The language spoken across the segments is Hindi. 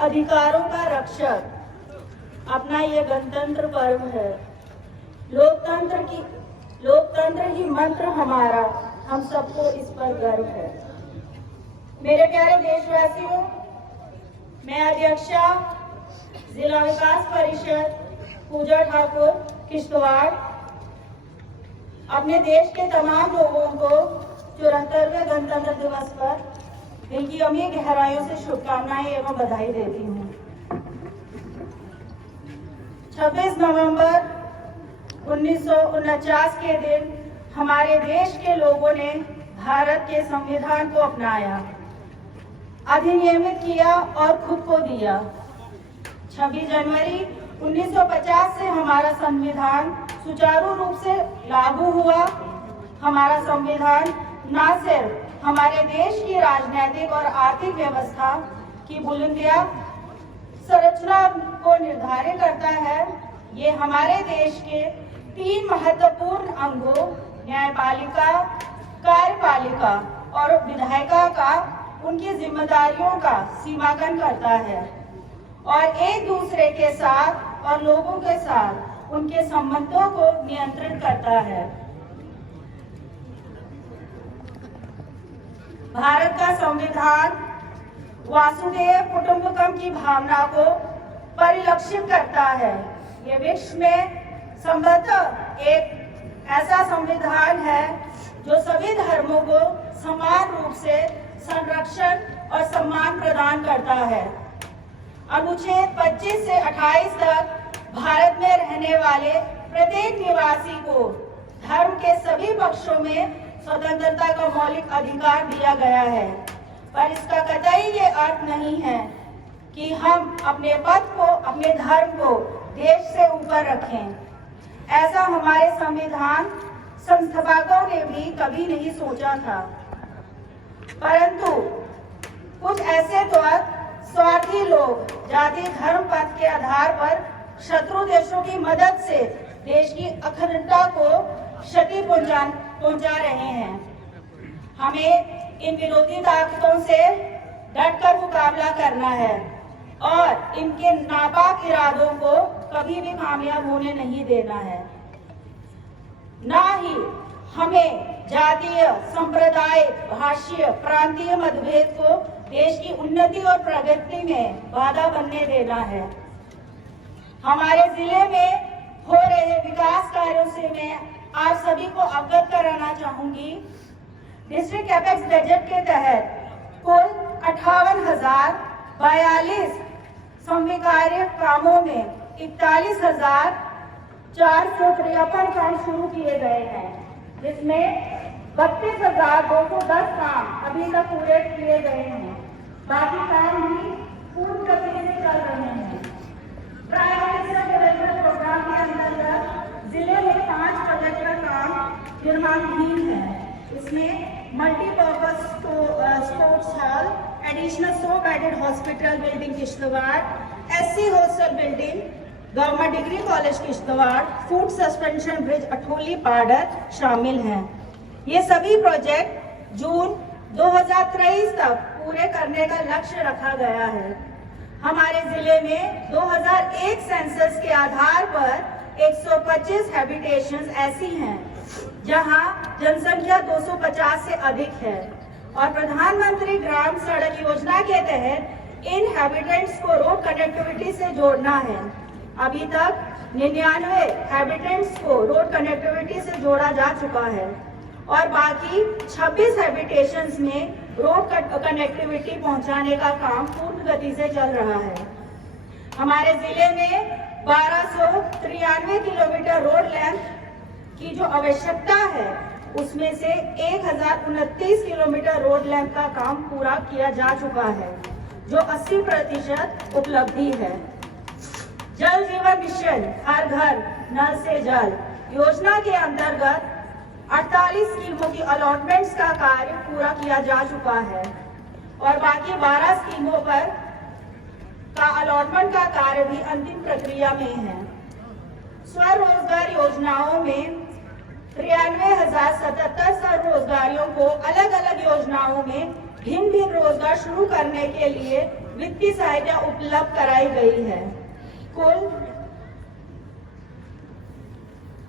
अधिकारों का रक्षक अपना ये गणतंत्र पर्व है। लोकतंत्र ही मंत्र हमारा, हम सबको इस पर गर्व है। मेरे प्यारे देशवासियों, मैं अध्यक्षा जिला विकास परिषद पूजा ठाकुर किश्तवाड़ अपने देश के तमाम लोगों को 74वें गणतंत्र दिवस पर दिल की अमीर गहराइयों से शुभकामनाएं एवं बधाई देती हूँ। 26 नवंबर 1949 के दिन हमारे देश के लोगों ने भारत के संविधान को अपनाया, अधिनियमित किया और खुद को दिया। 26 जनवरी 1950 से हमारा संविधान सुचारू रूप से लागू हुआ। हमारा संविधान न सिर्फ हमारे देश की राजनीतिक और आर्थिक व्यवस्था की बुलंदियां संरचना को निर्धारित करता है, ये हमारे देश के 3 महत्वपूर्ण अंगों न्यायपालिका, कार्यपालिका और विधायिका का उनकी जिम्मेदारियों का सीमांकन करता है और एक दूसरे के साथ और लोगों के साथ उनके संबंधों को नियंत्रित करता है। भारत का संविधान वासुदेव कुटुंबकम की भावना को परिलक्षित करता है। ये विश्व में संभवतः एक ऐसा संविधान है जो सभी धर्मों को समान रूप से संरक्षण और सम्मान प्रदान करता है। अनुच्छेद 25 से 28 तक भारत में रहने वाले प्रत्येक निवासी को धर्म के सभी पक्षों में स्वतंत्रता का मौलिक अधिकार दिया गया है, पर इसका कतई ये अर्थ नहीं है कि हम अपने पद को, अपने धर्म को देश से ऊपर रखें। ऐसा हमारे संविधान संस्थापकों ने भी कभी नहीं सोचा था, परंतु कुछ ऐसे स्वार्थी लोग जाति धर्म पद के आधार पर शत्रु देशों की मदद से देश की अखंडता को क्षति पहुंचा रहे हैं। हमें इन विरोधी ताकतों से डटकर मुकाबला करना है और इनके नापाक इरादों को कभी भी कामयाब होने नहीं देना है। ना ही हमें जातीय, सांप्रदायिक, भाषीय, प्रांतीय मतभेद को देश की उन्नति और प्रगति में बाधा बनने देना है। हमारे जिले में हो रहे विकास कार्यों से मैं आप सभी को अवगत कराना चाहूंगी। डिस्ट्रिक्ट कैपेक्स बजट के तहत कुल 58,042 संविकार्य कामों में 41,453 काम शुरू किए गए हैं, जिसमें 32,210 काम अभी तक पूरे किए गए हैं। बाकी काम भी पूर्ण गति से चल रहे हैं। प्राइम मिनिस्टर डेवलपमेंट प्रोग्राम के अंतर्गत जिले में 5 प्रोजेक्ट का काम निर्माणाधीन है। इसमें multipurpose sports hall, additional 100 bedded hospital building Kishtwar, SC hostel building, government degree college Kishtwar, foot suspension bridge Atholi Paddar शामिल हैं। ये सभी प्रोजेक्ट जून 2023 तक पूरे करने का लक्ष्य रखा गया है। हमारे जिले में 2001 सेंसस के आधार पर 125 हैबिटेशंस ऐसी हैं जहां जनसंख्या 250 से अधिक है और प्रधानमंत्री ग्राम सड़क योजना के तहत इन हैबिटेंट्स को रोड कनेक्टिविटी से जोड़ना है। अभी तक 99 हैबिटेंट्स को रोड कनेक्टिविटी से जोड़ा जा चुका है और बाकी 26 हैबिटेशंस में रोड कनेक्टिविटी पहुंचाने का काम पूर्ण गति से चल रहा है। हमारे जिले में 1293 किलोमीटर रोड लेंथ की जो आवश्यकता है, उसमें से 1029 किलोमीटर रोड लेंथ का काम पूरा किया जा चुका है, जो 80% उपलब्धि है। जल जीवन मिशन हर घर नल से जल योजना के अंतर्गत 48 स्कीमों की अलॉटमेंट्स का कार्य पूरा किया जा चुका है और बाकी 12 स्कीमों पर का अलॉटमेंट का कार्य भी अंतिम प्रक्रिया में है। स्वरोजगार योजनाओं में 93,077 स्वरोजगारियों को अलग अलग योजनाओं में भिन्न रोजगार शुरू करने के लिए वित्तीय सहायता उपलब्ध कराई गई है। कुल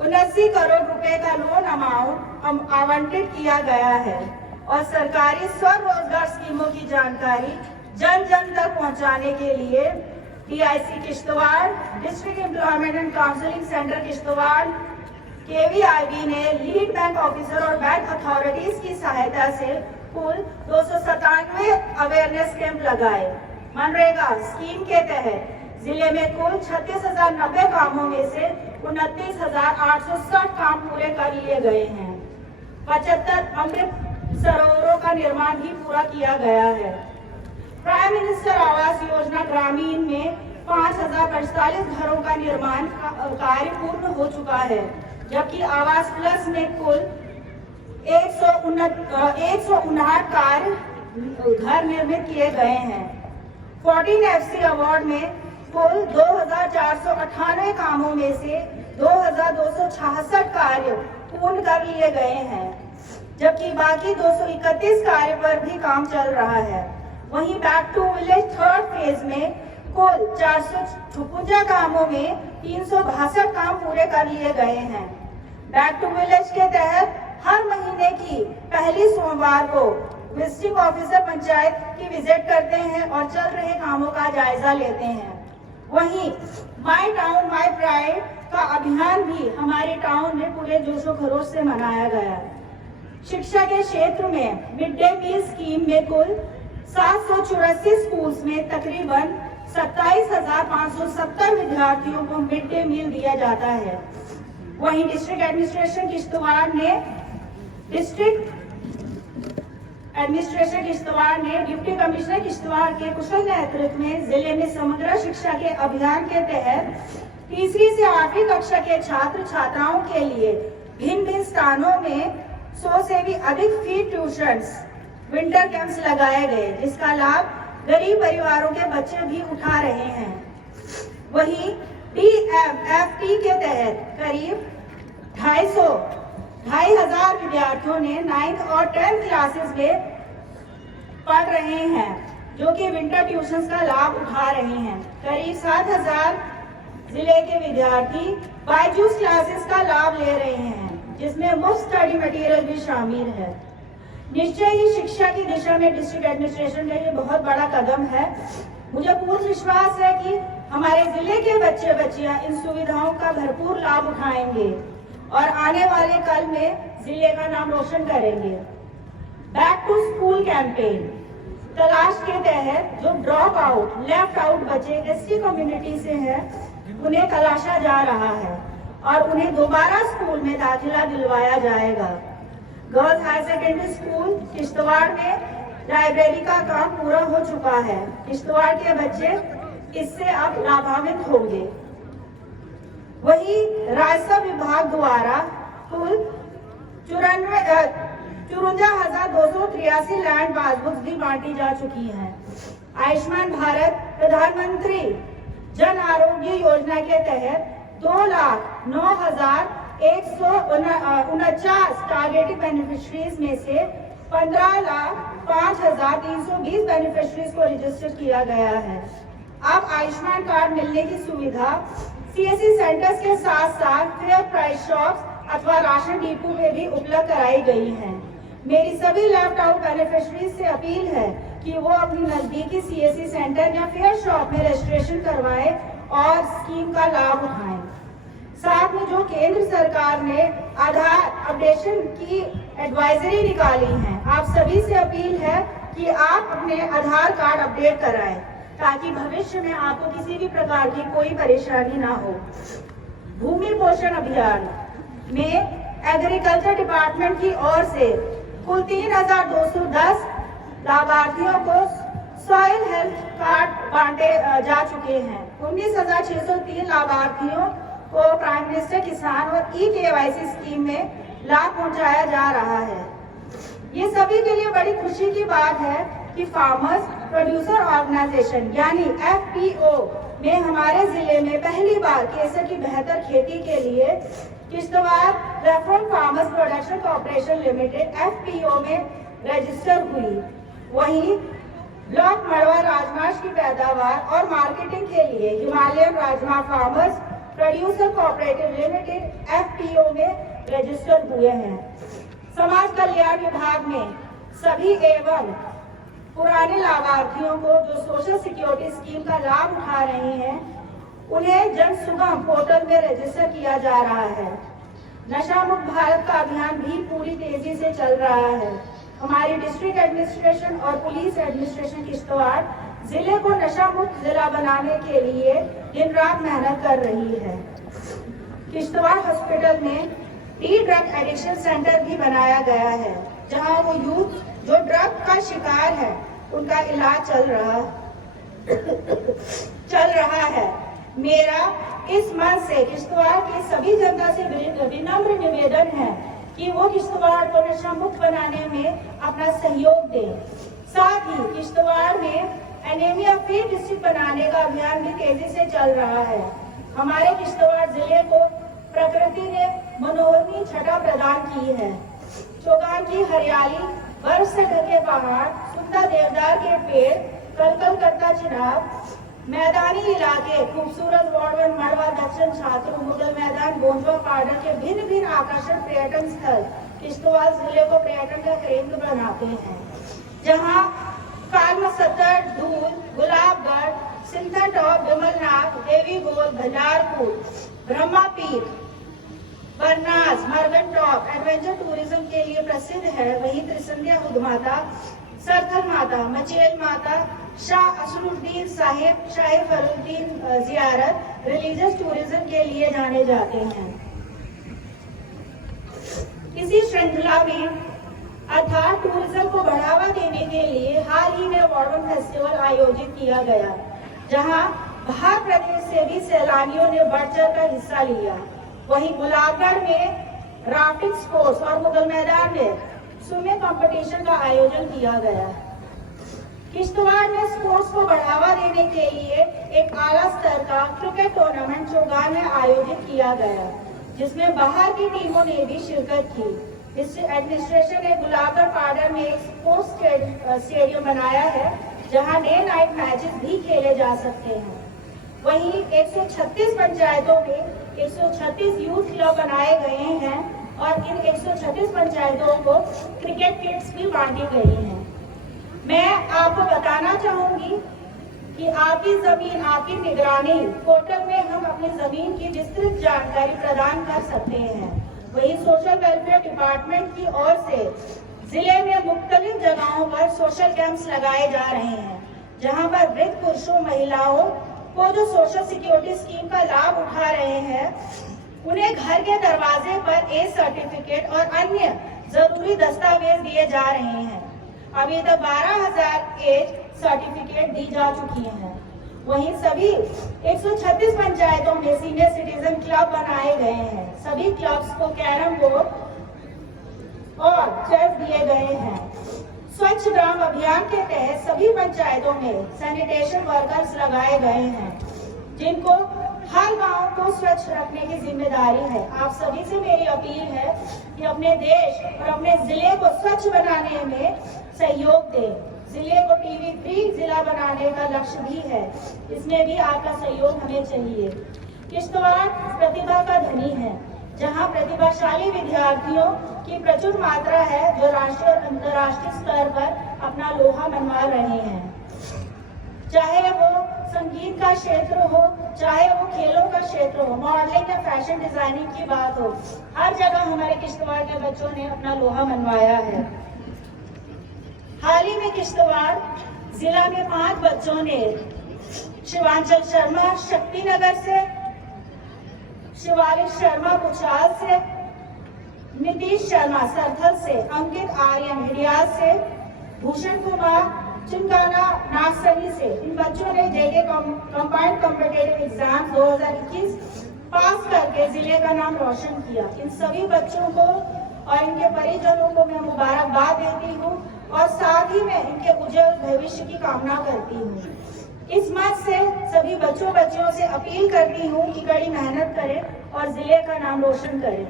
79 करोड़ रुपए का लोन अमाउंट आवंटित किया गया है और सरकारी स्वरोजगार स्कीमों की जानकारी जन जन तक पहुंचाने के लिए DIC Kishtwar, district employment and counselling centre Kishtwar, KVIB ने लीड बैंक ऑफिसर और बैंक अथॉरिटीज की सहायता से कुल 297 अवेयरनेस कैंप लगाए। मनरेगा स्कीम के तहत जिले में कुल 36,090 कामों में से 29,860 काम पूरे कर लिए गए हैं। 75 अमृत सरोवरों का निर्माण भी पूरा किया गया है। प्राइम मिनिस्टर आवास योजना ग्रामीण में 5,045 घरों का निर्माण कार्य पूर्ण हो चुका है, जबकि आवास प्लस में कुल 159 कार्य घर निर्मित किए गए हैं। 14 FC अवार्ड में कुल 2,498 कामों में से 2,266 कार्य पूर्ण कर लिए गए हैं, जबकि बाकी 231 कार्य पर भी काम चल रहा है। वहीं back to village third phase में कुल 456 कामों में 362 काम पूरे कर लिए गए हैं। बैक टू विलेज के तहत हर महीने की पहली सोमवार को डिस्ट्रिक्ट ऑफिसर पंचायत की विजिट करते हैं और चल रहे कामों का जायजा लेते हैं। वहीं माय टाउन माय प्राइड का अभियान भी हमारे टाउन में पूरे जोशो खरोश से मनाया गया। शिक्षा के क्षेत्र में मिड डे मील स्कीम में कुल 784 स्कूल्स में तकरीबन 27,570 विद्यार्थियों को मिड डे मील दिया जाता है। वहीं डिस्ट्रिक्ट एडमिनिस्ट्रेशन किश्तवाड़ ने डिप्टी कमिश्नर किश्तवाड़ के कुशल नेतृत्व में जिले में समग्र शिक्षा के अभियान के तहत तीसरी से 8वीं कक्षा के छात्र छात्राओं के लिए भिन्न भिन्न स्थानों में 100 से भी अधिक फ्री ट्यूशंस विंटर कैंप्स लगाए गए, जिसका लाभ गरीब परिवारों के बच्चे भी उठा रहे हैं। वहीं DMFT के तहत करीब 2,500 विद्यार्थियों ने 9th और 10th क्लासेस में पढ़ रहे हैं, जो कि विंटर ट्यूशंस का लाभ उठा रहे हैं। करीब 7,000 जिले के विद्यार्थी बायजूस क्लासेस का लाभ ले रहे हैं, जिसमें मुफ्त स्टडी मटेरियल भी शामिल है। निश्चय ही शिक्षा की दिशा में डिस्ट्रिक्ट एडमिनिस्ट्रेशन का ये बहुत बड़ा कदम है। मुझे पूर्ण विश्वास है कि हमारे जिले के बच्चे बच्चियां इन सुविधाओं का भरपूर लाभ उठाएंगे और आने वाले कल में जिले का नाम रोशन करेंगे। बैक टू स्कूल कैंपेन तलाश के तहत जो ड्रॉप आउट लेफ्ट आउट बच्चे ST कम्युनिटी से हैं, उन्हें तलाशा जा रहा है और उन्हें दोबारा स्कूल में दाखिला दिलवाया जाएगा। Girls higher secondary school Kishtwar में लाइब्रेरी का काम पूरा हो चुका है। किश्तवाड़ के बच्चे इससे अब लाभान्वित होंगे। वही राजस्व विभाग द्वारा कुल 54,283 लैंड पासबुक भी बांटी जा चुकी हैं। आयुष्मान भारत प्रधानमंत्री जन आरोग्य योजना के तहत 2,09,149 टारगेटेड बेनिफिशरीज में से 15,05,320 बेनिफिशरीज को रजिस्टर किया गया है। अब आयुष्मान कार्ड मिलने की सुविधा CSC सेंटर्स के साथ साथ फेयर प्राइस शॉप्स अथवा राशन डिपो में भी उपलब्ध कराई गई है। मेरी सभी लेफ्ट आउट बेनिफिशरीज से अपील है कि वो अपनी नजदीकी CSC सेंटर या फेयर शॉप में रजिस्ट्रेशन करवाएं और स्कीम का लाभ उठाएं। साथ में जो केंद्र सरकार ने आधार अपडेशन की एडवाइजरी निकाली है, आप सभी से अपील है कि आप अपने आधार कार्ड अपडेट कराएं ताकि भविष्य में आपको किसी भी प्रकार की कोई परेशानी ना हो। भूमि पोषण अभियान में एग्रीकल्चर डिपार्टमेंट की ओर से कुल 3,210 लाभार्थियों को सॉइल हेल्थ कार्ड बांटे जा चुके हैं। 19,603 लाभार्थियों को प्राइम मिनिस्टर किसान और eKYC स्कीम में लाभ पहुंचाया जा रहा है। ये सभी के लिए बड़ी खुशी की बात है कि फार्मर्स प्रोड्यूसर ऑर्गेनाइजेशन यानी FPO में हमारे जिले में पहली बार केसर की बेहतर खेती के लिए Kishtwar referral farmers production corporation limited FPO में रजिस्टर हुई। वहीं ब्लॉक मड़वा राजमार्ग की पैदावार और मार्केटिंग के लिए Himalayan rajma farmers producer cooperative limited FPO में रजिस्टर हुए हैं। समाज कल्याण विभाग में सभी एवं पुराने लाभार्थियों को जो सोशल सिक्योरिटी स्कीम का लाभ उठा रहे हैं उन्हें जन सुगम पोर्टल में रजिस्टर किया जा रहा है। नशा मुक्त भारत का अभियान भी पूरी तेजी से चल रहा है। हमारी डिस्ट्रिक्ट एडमिनिस्ट्रेशन और पुलिस एडमिनिस्ट्रेशन किश्तवाड़ जिले को नशा मुक्त जिला बनाने के लिए दिन रात मेहनत कर रही है। किश्तवाड़ हॉस्पिटल में ड्रग एडिक्शन सेंटर भी बनाया गया है, जहां वो यूथ जो ड्रग का शिकार है उनका इलाज चल रहा है। मेरा इस मंच से किश्तवाड़ की सभी जनता से विनम्र निवेदन है कि वो किश्तवाड़ को नशा मुक्त बनाने में अपना सहयोग दें। साथ ही किश्तवाड़ में एनीमिया फ्री डिस्ट्रिक्ट बनाने का अभियान भी तेजी से चल रहा है। हमारे किश्तवाड़ जिले को प्रकृति ने मनोरमी छटा प्रदान की है। चौगान की हरियाली, बर्फ से ढके पहाड़, सुंदर देवदार के पेड़, कलकल करता चिनाब, मैदानी इलाके, खूबसूरत वार्डन मड़वा दक्षिण छात्र मुगल मैदान गोंजवा पार्डर के भिन्न भिन्न आकर्षक पर्यटन स्थल किश्तवाड़ जिले को पर्यटन का केंद्र बनाते हैं, जहां कालमसत्तर, Dhool, Gulabgarh, Sinthan top, Vimalnath, Devi Gol, Bhandarpur, Brahma peak, Barnas, Margan top adventure tourism के लिए प्रसिद्ध है। वहीं त्रिसंध्या उदमाता, सरथल माता, मचेल माता, शाह असरुद्दीन साहिब, शाह फरुद्दीन जियारत रिलीजियस टूरिज्म के लिए जाने जाते हैं। इसी श्रृंखला में अर्थात टूरिज्म को बढ़ावा देने के लिए हाल ही में वार्डन फेस्टिवल आयोजित किया गया, जहां बाहर प्रदेश से भी सैलानियों ने बढ़ चढ़ कर हिस्सा लिया। वहीं गुलाबगढ़ में राफ्टिंग स्पोर्ट्स और मुगल मैदान में स्विमिंग कंपटीशन का आयोजन किया गया। किश्तवाड़ में स्पोर्ट्स को बढ़ावा देने के लिए एक आला स्तर का क्रिकेट टूर्नामेंट चौगान में आयोजित किया गया, जिसमें बाहर की टीमों ने भी शिरकत की। इस एडमिनिस्ट्रेशन ने गुलाबगढ़ पार्डर में एक स्पोर्ट्स स्टेडियम बनाया है, जहां डे नाइट मैचेस भी खेले जा सकते हैं। वहीं 136 पंचायतों में 136 यूथ क्लब बनाए गए हैं और इन 136 पंचायतों को क्रिकेट किट्स भी बांटी गई हैं। मैं आपको बताना चाहूंगी कि आपकी जमीन आपकी निगरानी पोर्टल में हम अपनी जमीन की विस्तृत जानकारी प्रदान कर सकते हैं। वहीं सोशल वेलफेयर डिपार्टमेंट की ओर से जिले में मुख्तलिफ जगहों पर सोशल कैंप्स लगाए जा रहे हैं, जहां पर वृद्ध पुरुषों महिलाओं को जो सोशल सिक्योरिटी स्कीम का लाभ उठा रहे हैं उन्हें घर के दरवाजे पर ए सर्टिफिकेट और अन्य जरूरी दस्तावेज दिए जा रहे हैं। अभी तक 12,000 एज सर्टिफिकेट दी जा चुकी हैं। वहीं सभी 136 पंचायतों में सीनियर सिटीजन क्लब बनाए गए हैं। सभी क्लब्स को कैरम बोर्ड और चेस दिए गए हैं। स्वच्छ ग्राम अभियान के तहत सभी पंचायतों में सैनिटेशन वर्कर्स लगाए गए हैं, जिनको हर गांव को स्वच्छ रखने की जिम्मेदारी है। आप सभी से मेरी अपील है कि अपने देश और अपने जिले को स्वच्छ बनाने में सहयोग दें। जिले को टीबी फ्री जिला बनाने का लक्ष्य भी है, इसमें भी आपका सहयोग हमें चाहिए। किश्तवाड़ प्रतिभा का धनी है, जहां प्रतिभाशाली विद्यार्थियों की प्रचुर मात्रा है, जो राष्ट्रीय और अंतर्राष्ट्रीय स्तर पर अपना लोहा मनवा रहे हैं। चाहे वो संगीत का क्षेत्र हो, चाहे वो खेलों का क्षेत्र हो, मॉडलिंग या फैशन डिजाइनिंग की बात हो, हर जगह हमारे किश्तवाड़ के बच्चों ने अपना लोहा मनवाया है। हाल ही में किश्तवाड़ जिला में 5 बच्चों ने शिवांचल शर्मा शक्तिनगर से, शिवालिक शर्मा भूचाल से, नीतीश शर्मा सरथल से, अंकित आर्यन हिडियाल से, भूषण कुमार चिंकाना नागसरी से, इन बच्चों ने जेके कंबाइंड कॉम्पिटिटिव एग्जाम 2021 पास करके जिले का नाम रोशन किया। इन सभी बच्चों को और इनके परिजनों को मैं मुबारकबाद देती हूँ और साथ ही मैं इनके उज्जवल भविष्य की कामना करती हूँ। इस मंच से सभी बच्चियों से अपील करती हूँ कि कड़ी मेहनत करें और जिले का नाम रोशन करें।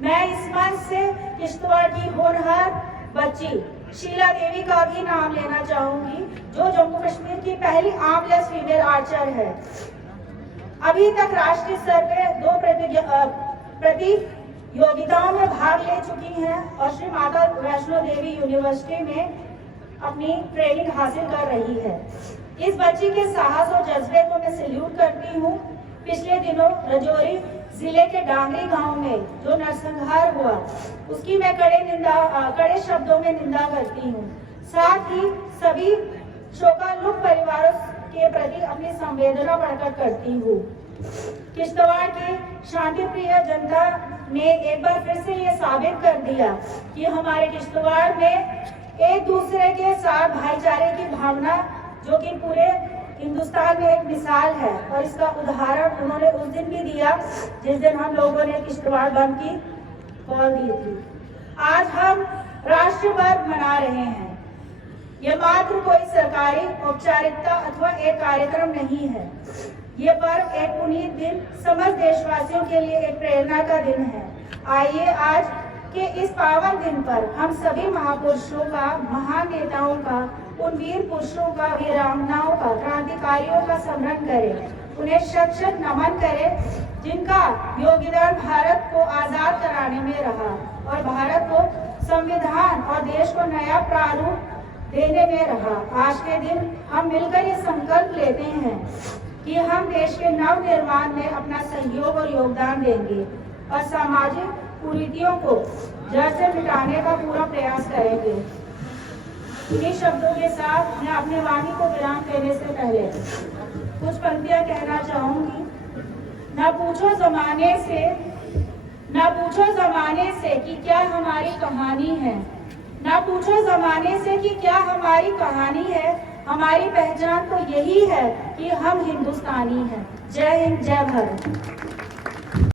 मैं इस मंच से किश्तवाड़ की होनहार बच्ची शीला देवी का भी नाम लेना चाहूंगी, जो जम्मू कश्मीर की पहली आर्मलेस फीमेल आर्चर है। अभी तक राष्ट्रीय स्तर पे 2 प्रतियोगिताओं में भाग ले चुकी हैं और श्री माता वैष्णो देवी यूनिवर्सिटी में अपनी ट्रेनिंग हासिल कर रही है। इस बच्ची के साहस और जज्बे को मैं सैल्यूट करती हूँ। पिछले दिनों राजौरी जिले के डांगरी गांव में जो नरसंहार हुआ, उसकी मैं कड़े शब्दों में निंदा करती हूँ। साथ ही सभी शोकाकुल परिवारों के प्रति अपनी संवेदना प्रकट करती हूँ। किश्तवाड़ की शांति प्रिय जनता ने एक बार फिर से ये साबित कर दिया कि हमारे किश्तवाड़ में एक दूसरे के साथ भाईचारे की भावना, जो कि पूरे हिंदुस्तान में एक मिसाल है, और इसका उदाहरण उन्होंने उस दिन भी दिया जिस दिन हम लोगों ने किश्तवाड़ बंद की कॉल दी थी। आज हम राष्ट्रीय पर्व मना रहे हैं। ये मात्र कोई सरकारी औपचारिकता अथवा एक कार्यक्रम नहीं है। ये पर्व एक पुनीत दिन, समस्त देशवासियों के लिए एक प्रेरणा का दिन है। आइए आज के इस पावन दिन पर हम सभी महापुरुषों का, महान नेताओं का, उन वीर पुरुषों का, वीरांगनाओं का, क्रांतिकारियों का स्मरण करें, उन्हें शत शत नमन करें, जिनका योगदान भारत को आजाद कराने में रहा और भारत को संविधान और देश को नया प्रारूप देने में रहा। आज के दिन हम मिलकर ये संकल्प लेते हैं कि हम देश के नव निर्माण में अपना सहयोग और योगदान देंगे और सामाजिक कुरीतियों को जड़ से मिटाने का पूरा प्रयास करेंगे। इन्हीं शब्दों के साथ मैं अपने वाणी को विराम देने से पहले कुछ पंक्तियां कहना चाहूंगी। ना पूछो जमाने से कि क्या हमारी कहानी है, ना पूछो जमाने से कि क्या हमारी कहानी है, हमारी पहचान तो यही है कि हम हिंदुस्तानी हैं। जय हिंद, जय भारत।